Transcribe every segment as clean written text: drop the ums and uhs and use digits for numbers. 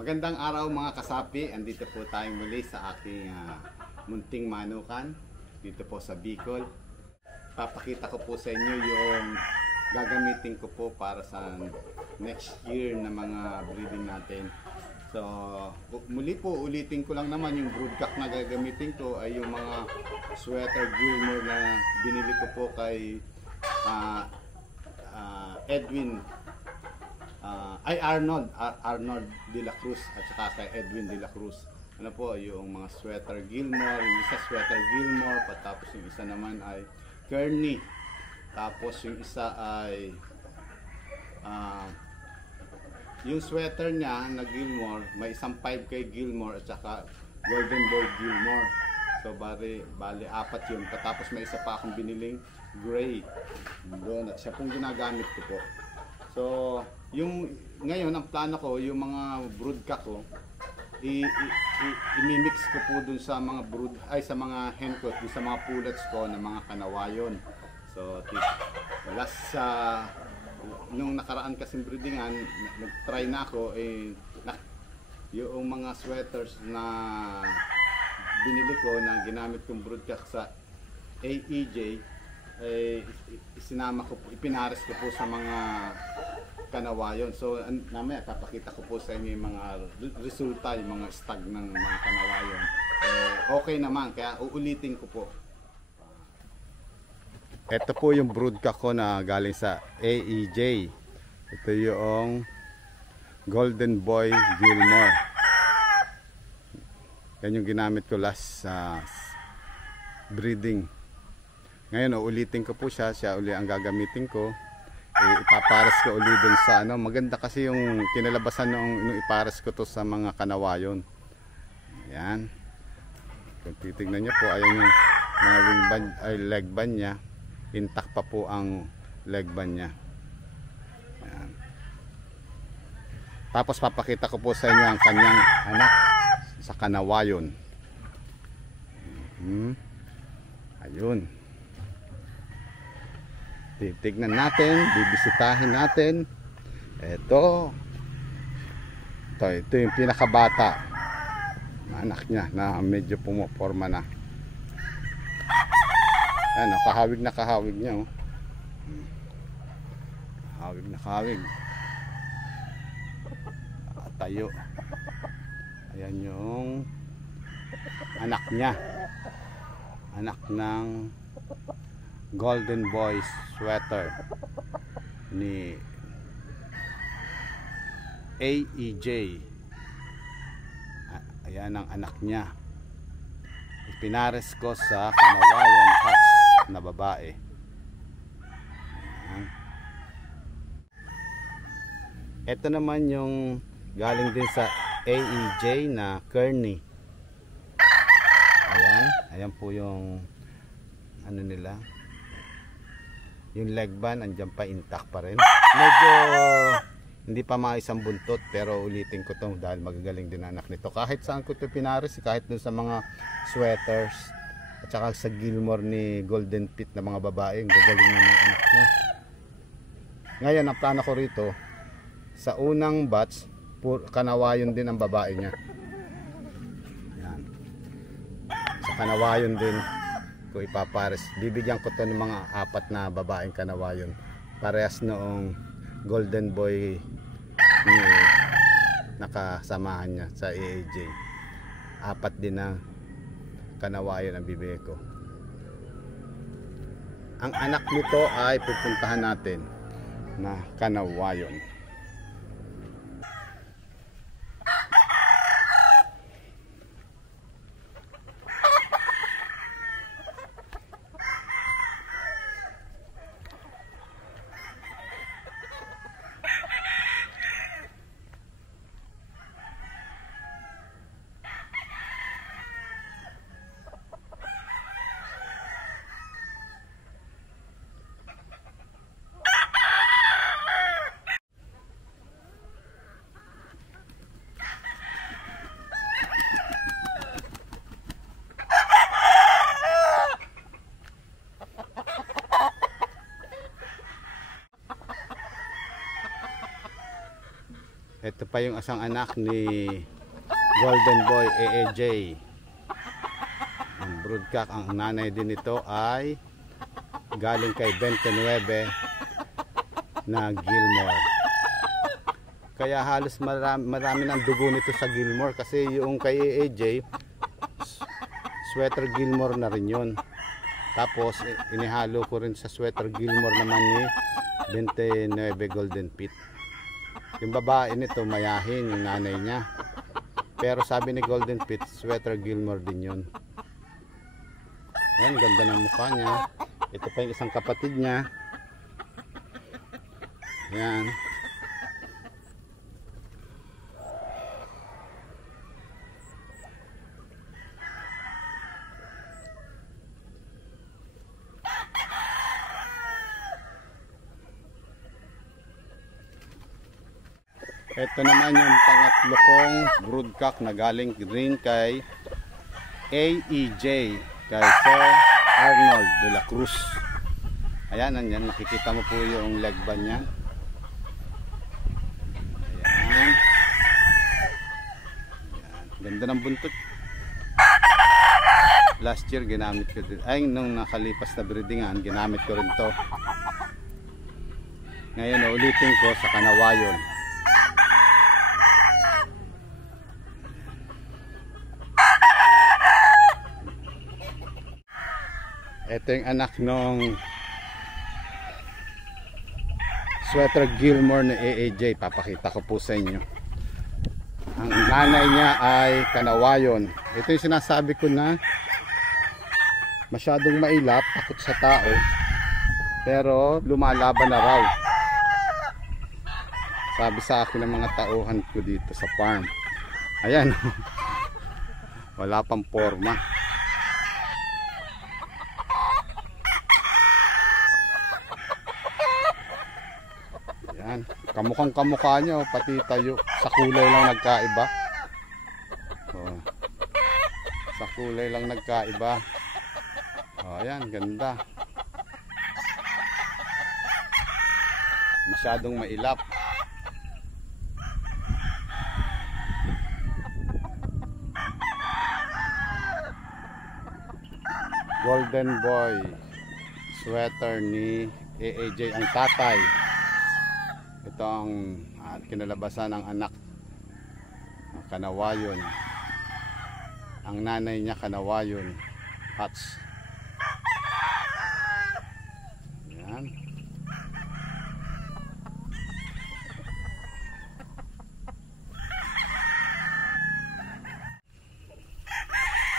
Magandang araw mga kasapi, andito po tayong muli sa aking munting manukan dito po sa Bicol. Papakita ko po sa inyo yung gagamitin ko po para sa next year na mga breeding natin. So muli po ulitin ko lang naman, yung broodcock na gagamitin ko ay yung mga sweater Gilmore na binili ko po kay Arnold de la Cruz at saka kay Edwin de la Cruz. Ano po, yung mga sweater Gilmore, yung isa sweater Gilmore, tapos yung isa naman ay Kearney, tapos yung isa ay yung sweater niya na Gilmore, may isang 5K Gilmore at saka Golden Boy Gilmore. So bali apat yun. Tapos may isa pa akong biniling gray doon at siya pong ginagamit ko po. So yung ngayon ang plano ko, yung mga broodcock ko i-mix ko po dun sa mga sa mga hencote, dun sa mga pullets ko na mga kanawayon. So last nung nakaraan kasing breedingan, nag-try na ako yung mga sweaters na binili ko na ginamit kong broodcock sa AEJ, isinama ko po, ipinares ko po sa mga kanawayon. So namaya papakita ko po sa inyo yung mga resulta, yung mga stag ng mga kanawayon. Okay naman, kaya uulitin ko po. Ito po yung broodcock ko na galing sa AEJ. Ito yung Golden Boy Gilmore. Yan yung ginamit ko last breeding. Ngayon uulitin ko po siya uli ang gagamitin ko. Ipapares ko uli dun sa maganda kasi yung kinalabasan nung ipares ko to sa mga kanawayon. Ayan. Kung titignan nyo po, ayan yung wing band, leg band nya. Intact pa po ang leg band nya. Ayan. Tapos papakita ko po sa inyo ang kanyang anak sa kanawayon. Ayun. Titignan natin, bibisitahin natin. Ito yung pinakabata na anak niya na medyo pumoporma na. Ano, kahawig na kahawig niya. Kahawig na kahawig. Tayo. Ayan yung anak niya. Anak ng Golden Boy sweater ni AEJ. Ayan ang anak niya. Ipinares ko sa kanawayan hats na babae. Ayan. Ito naman yung galing din sa AEJ na Kearney. Ayan po yung nila. Yung leg band andyan pa, intact pa rin. Medyo hindi pa maisang buntot, pero ulitin ko to dahil magagaling din anak nito. Kahit saan ko ito pinares, kahit dun sa mga sweaters at saka sa Gilmore ni Golden Pit na mga babae, gagaling na ng anak niya. Ngayon ang plano ko rito, sa unang batch kanawayon din ang babae niya. Yan. Sa kanawayon din ko ipapares. Bibigyan ko to ng mga 4 na babaeng kanawayon. Parehas noong Golden Boy ni nakasamahan niya sa AAJ. 4 din na kanawayon ang bibigay ko. Ang anak nito ay pupuntahan natin na kanawayon. Ito pa yung isang anak ni Golden Boy AAJ. Ang broodcock, ang nanay din nito ay galing kay 29 na Gilmore. Kaya halos marami ng dugo nito sa Gilmore, kasi yung kay AAJ sweater Gilmore na rin yun. Tapos inihalo ko rin sa sweater Gilmore naman ni 29 Golden Pit. Yung babae nito mayahin, yung nanay niya. Pero sabi ni Golden Pit, sweater Gilmore din yun. Ayan, ganda ng mukha niya. Ito pa yung isang kapatid niya. Ayan. Ito naman yung pangatlo kong broodcock na galing rin kay AEJ, kay Sir Arnold de la Cruz. Ayan, andyan, nakikita mo po yung leg band niya. Ayan. Ayan. Ganda ng buntot. Last year ginamit ko din. Ay, nung nakalipas na breedingan, ginamit ko rin to. Ngayon, ulitin ko sa Kanawayon. Ito yung anak nung sweater Gilmore na AAJ. Papakita ko po sa inyo. Ang nanay niya ay Kanawayon. Ito yung sinasabi ko na masyadong mailap, takot sa tao, pero lumalaban na raw. Sabi sa akin ng mga tauhan ko dito sa farm. Ayan. Wala pang forma. Ayan. Kamukhang kamukha niya, pati tayo. Sa kulay lang nagkaiba. Oh. Sa kulay lang nagkaiba. Oh, ayan, ganda. Masyadong mailap. Golden Boy sweater ni AAJ ang tatay. Ito ang kinalabasan ng anak, Kanawayon. Ang nanay niya Kanawayon Hats. Yan.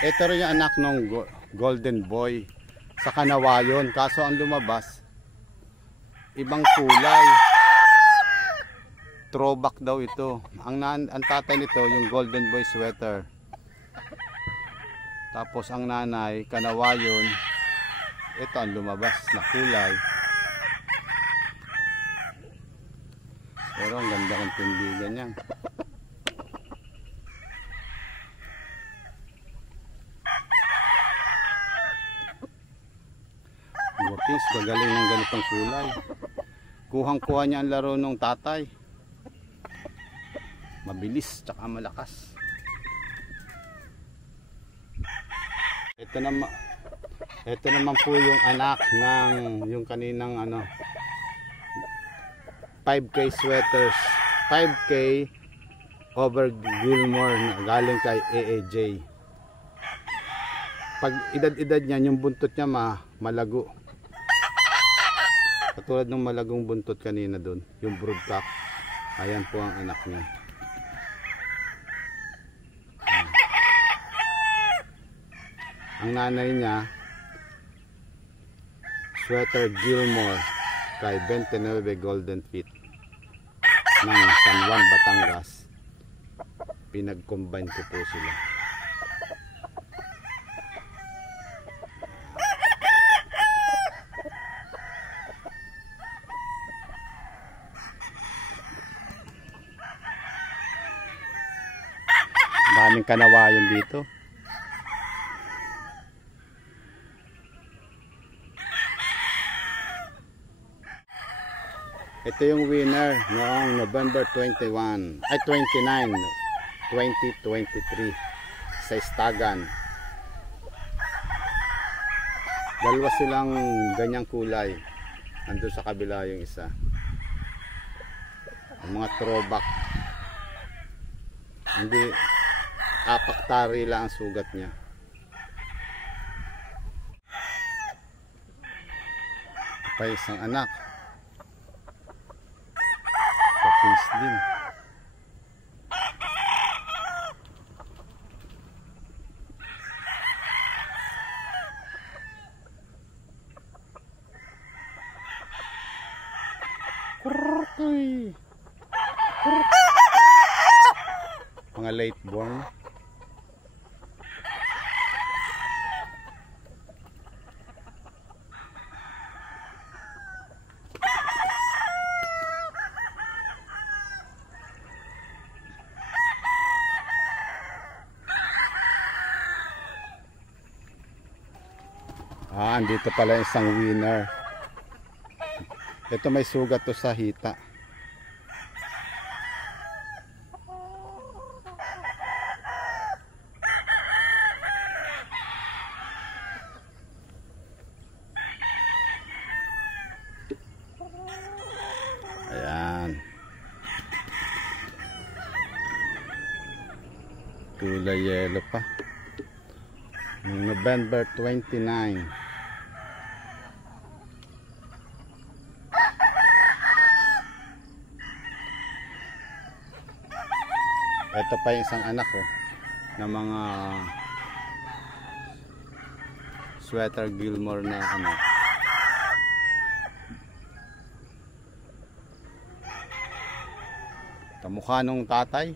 Ito rin yung anak ng Golden Boy sa Kanawayon, kaso ang lumabas ibang kulay. Throwback daw ito. Ang tatay nito yung Golden Boy sweater. Tapos ang nanay Kanawayon. Ito ang lumabas na kulay. Pero ang ganda ng tindigan niya. Guwapis, gagaling ng ganitong kulay. Kuhang-kuha niya ang laro ng tatay. Mabilis tsaka malakas. Ito naman po yung anak ng yung kaninang 5K sweaters. 5K over Gilmore na galing kay AAJ. Pag edad-edad niya, yung buntot niya malago. Katulad ng malagong buntot kanina doon, yung broodcock. Ayan po ang anak niya. Ang nanay niya sweater Gilmore kay 29 Golden Pit ng San Juan, Batangas. Pinag-combine ko po sila. Daming Kanawayon dito. Ito yung winner noong November 21, ay 29, 2023 sa Istagan. Dalawa silang ganyang kulay. Andun sa kabila yung isa. Ang mga throwback. Hindi, apaktari lang ang sugat niya. Pa isang anak. Kapis din. Kurkoy. Mga late born. Andito pala isang winner. Ito may sugat to sa hita. Ayan. Kulay yellow pa. November 29. Ito pa yung isang anak ko na mga sweater Gilmore na ano. Kamukha nung tatay.